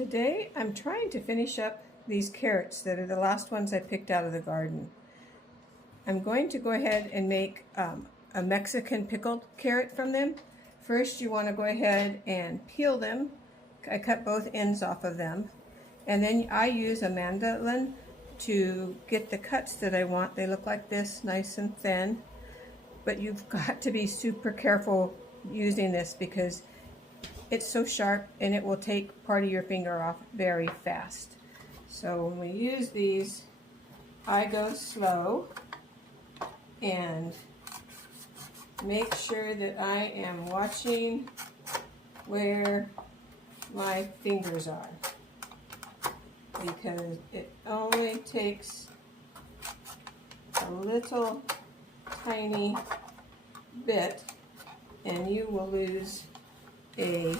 Today I'm trying to finish up these carrots that are the last ones I picked out of the garden. I'm going to go ahead and make a Mexican pickled carrot from them. First you want to go ahead and peel them. I cut both ends off of them. And then I use a mandolin to get the cuts that I want. They look like this, nice and thin. But you've got to be super careful using this because it's so sharp and it will take part of your finger off very fast. So when we use these, I go slow and make sure that I am watching where my fingers are, because it only takes a little tiny bit and you will lose a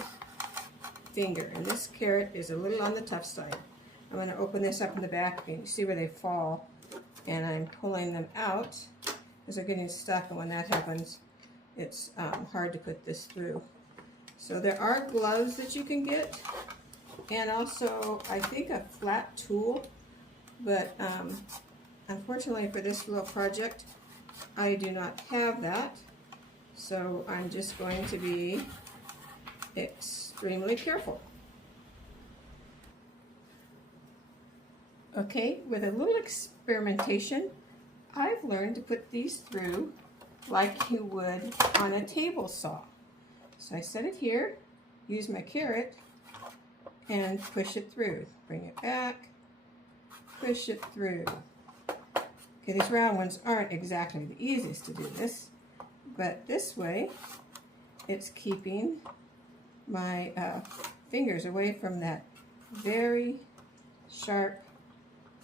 finger. And this carrot is a little on the tough side. I'm going to open this up in the back and see where they fall, and I'm pulling them out because they're getting stuck, and when that happens it's hard to put this through. So there are gloves that you can get, and also I think a flat tool, but unfortunately for this little project I do not have that, so I'm just going to be extremely careful. Okay, with a little experimentation, I've learned to put these through like you would on a table saw. So I set it here, use my carrot, and push it through. Bring it back, push it through. Okay, these round ones aren't exactly the easiest to do this, but this way it's keeping my fingers away from that very sharp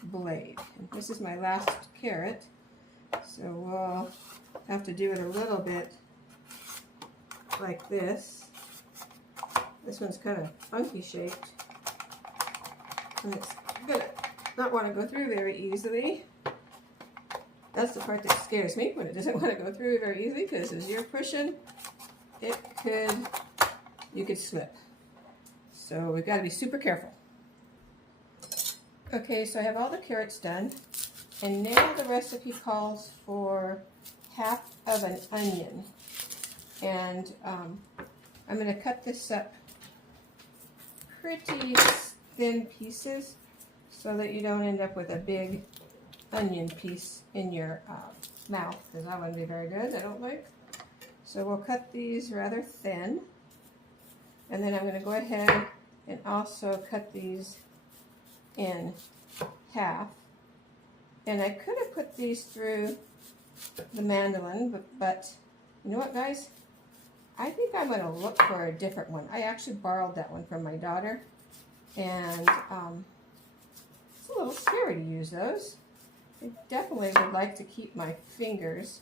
blade. And this is my last carrot, so we'll have to do it a little bit like this. This one's kind of funky shaped, and it's gonna not want to go through very easily. That's the part that scares me, when it doesn't want to go through very easily, because as you're pushing, you could slip. So we've got to be super careful. Okay, so I have all the carrots done, and now the recipe calls for half of an onion. And I'm going to cut this up pretty thin pieces so that you don't end up with a big onion piece in your mouth, because that wouldn't be very good, I don't think. So we'll cut these rather thin, and then I'm going to go ahead and also cut these in half. And I could have put these through the mandolin, but you know what, guys? I think I'm going to look for a different one. I actually borrowed that one from my daughter, and it's a little scary to use those. I definitely would like to keep my fingers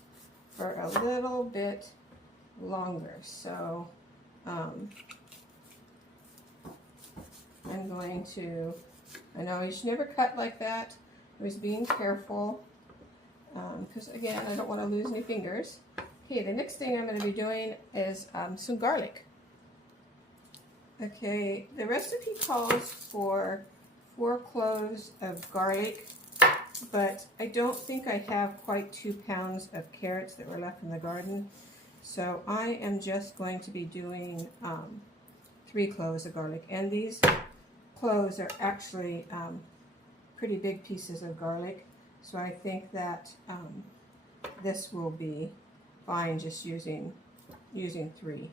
for a little bit longer. So I'm going to, I know you should never cut like that. I was being careful because again, I don't want to lose any fingers. Okay, the next thing I'm going to be doing is some garlic. Okay, the recipe calls for 4 cloves of garlic, but I don't think I have quite 2 pounds of carrots that were left in the garden. So I am just going to be doing 3 cloves of garlic. And these cloves are actually pretty big pieces of garlic. So I think that this will be fine just using 3.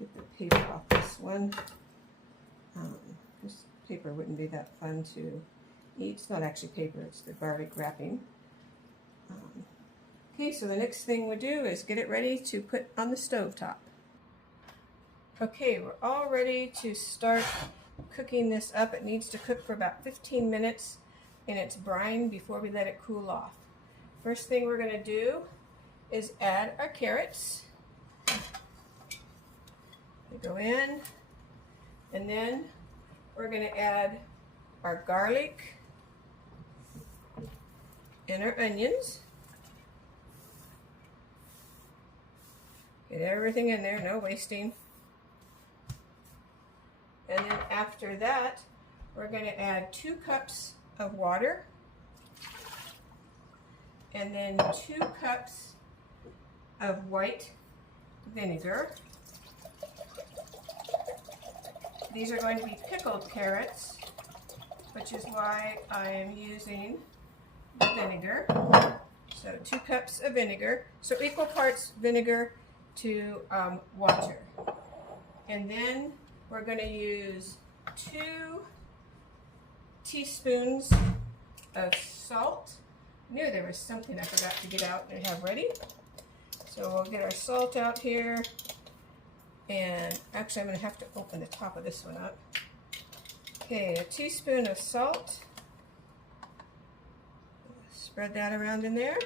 Get the paper off this one. This paper wouldn't be that fun to eat. It's not actually paper, it's the garlic wrapping. Okay, so the next thing we do is get it ready to put on the stove top. Okay, we're all ready to start cooking this up. It needs to cook for about 15 minutes in its brine before we let it cool off. First thing we're going to do is add our carrots. They go in, and then we're going to add our garlic and our onions. Get everything in there, no wasting. And then after that, we're going to add 2 cups of water, and then 2 cups of white vinegar. These are going to be pickled carrots, which is why I am using the vinegar. So 2 cups of vinegar, so equal parts vinegar to water. And then we're going to use 2 teaspoons of salt. I knew there was something I forgot to get out and have ready. So we'll get our salt out here. And actually I'm going to have to open the top of this one up. Okay, a teaspoon of salt. Spread that around in there.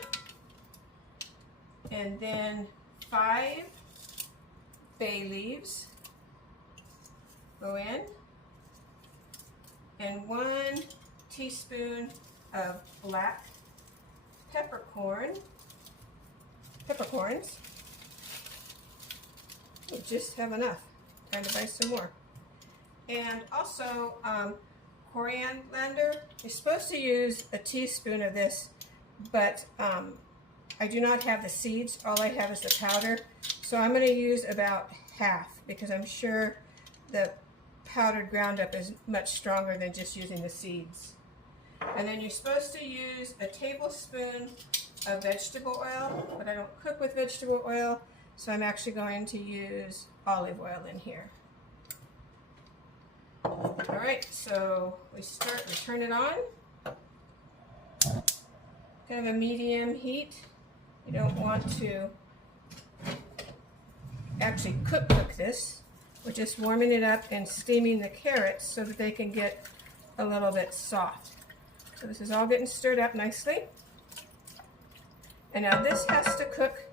And then 5 bay leaves go in. And 1 teaspoon of black peppercorns. We'll just have enough. Trying to buy some more. And also coriander. You're supposed to use a teaspoon of this, but I do not have the seeds. All I have is the powder. So I'm going to use about half because I'm sure the powdered ground up is much stronger than just using the seeds. And then you're supposed to use a tablespoon of vegetable oil, but I don't cook with vegetable oil, so I'm actually going to use olive oil in here. All right, so we turn it on. Kind of a medium heat. You don't want to actually cook this. We're just warming it up and steaming the carrots so that they can get a little bit soft. So this is all getting stirred up nicely. And now this has to cook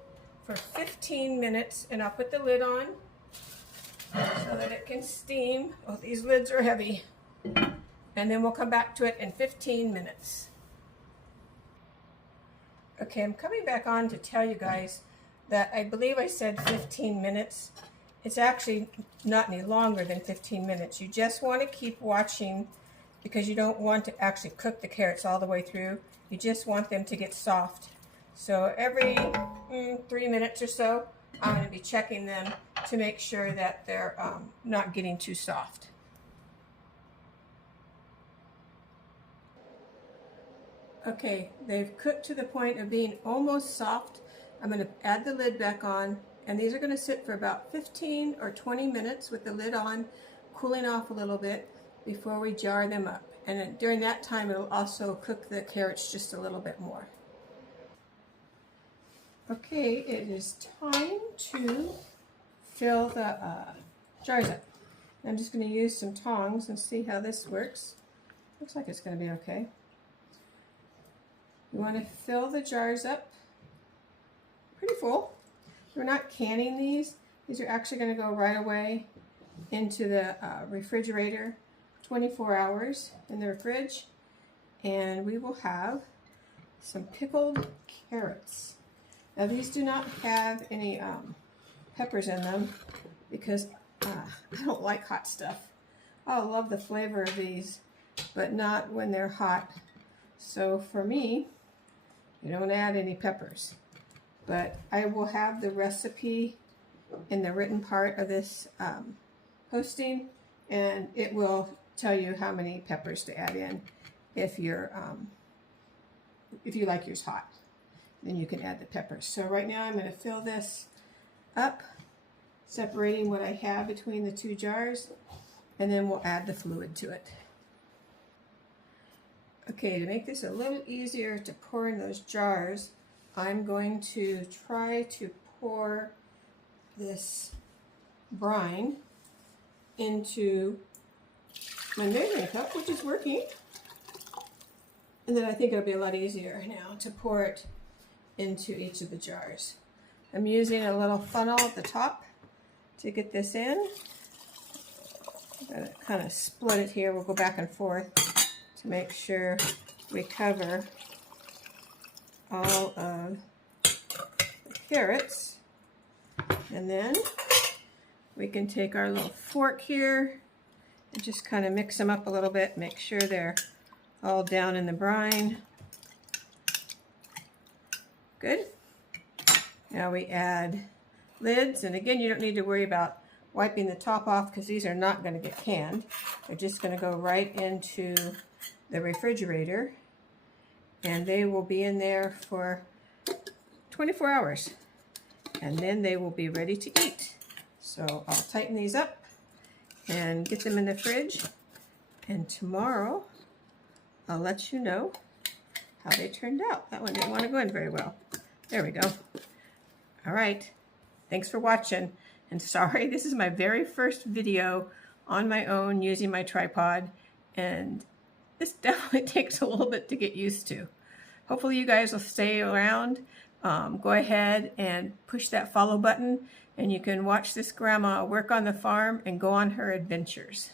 for 15 minutes, and I'll put the lid on so that it can steam. Oh, these lids are heavy. And then we'll come back to it in 15 minutes. Okay, I'm coming back on to tell you guys that I believe I said 15 minutes. It's actually not any longer than 15 minutes. You just want to keep watching because you don't want to actually cook the carrots all the way through. You just want them to get soft. So every 3 minutes or so, I'm going to be checking them to make sure that they're not getting too soft. Okay, they've cooked to the point of being almost soft. I'm going to add the lid back on, and these are going to sit for about 15 or 20 minutes with the lid on, cooling off a little bit before we jar them up. And during that time, it'll also cook the carrots just a little bit more. Okay, it is time to fill the jars up. I'm just going to use some tongs and see how this works. Looks like it's going to be okay. You want to fill the jars up pretty full. We're not canning these. These are actually going to go right away into the refrigerator, 24 hours in the fridge, and we will have some pickled carrots. Now these do not have any peppers in them because I don't like hot stuff. I love the flavor of these, but not when they're hot. So for me, you don't add any peppers. But I will have the recipe in the written part of this posting, and it will tell you how many peppers to add in if you like yours hot. Then you can add the peppers. So right now I'm going to fill this up, separating what I have between the 2 jars, and then we'll add the fluid to it. Okay, to make this a little easier to pour in those jars, I'm going to try to pour this brine into my measuring cup, which is working. And then I think it'll be a lot easier now to pour it into each of the jars. I'm using a little funnel at the top to get this in. I'm going to kind of split it here. We'll go back and forth to make sure we cover all of the carrots. And then we can take our little fork here And just kind of mix them up a little bit, make sure they're all down in the brine. Good. Now we add lids, and again, you don't need to worry about wiping the top off because these are not going to get canned. They're just going to go right into the refrigerator, and they will be in there for 24 hours, and then they will be ready to eat. So I'll tighten these up and get them in the fridge, and tomorrow I'll let you know how they turned out. That one didn't want to go in very well. There we go. All right, thanks for watching, and sorry, this is my very first video on my own using my tripod, and this definitely takes a little bit to get used to. Hopefully you guys will stay around. Go ahead and push that follow button, and you can watch this grandma work on the farm and go on her adventures.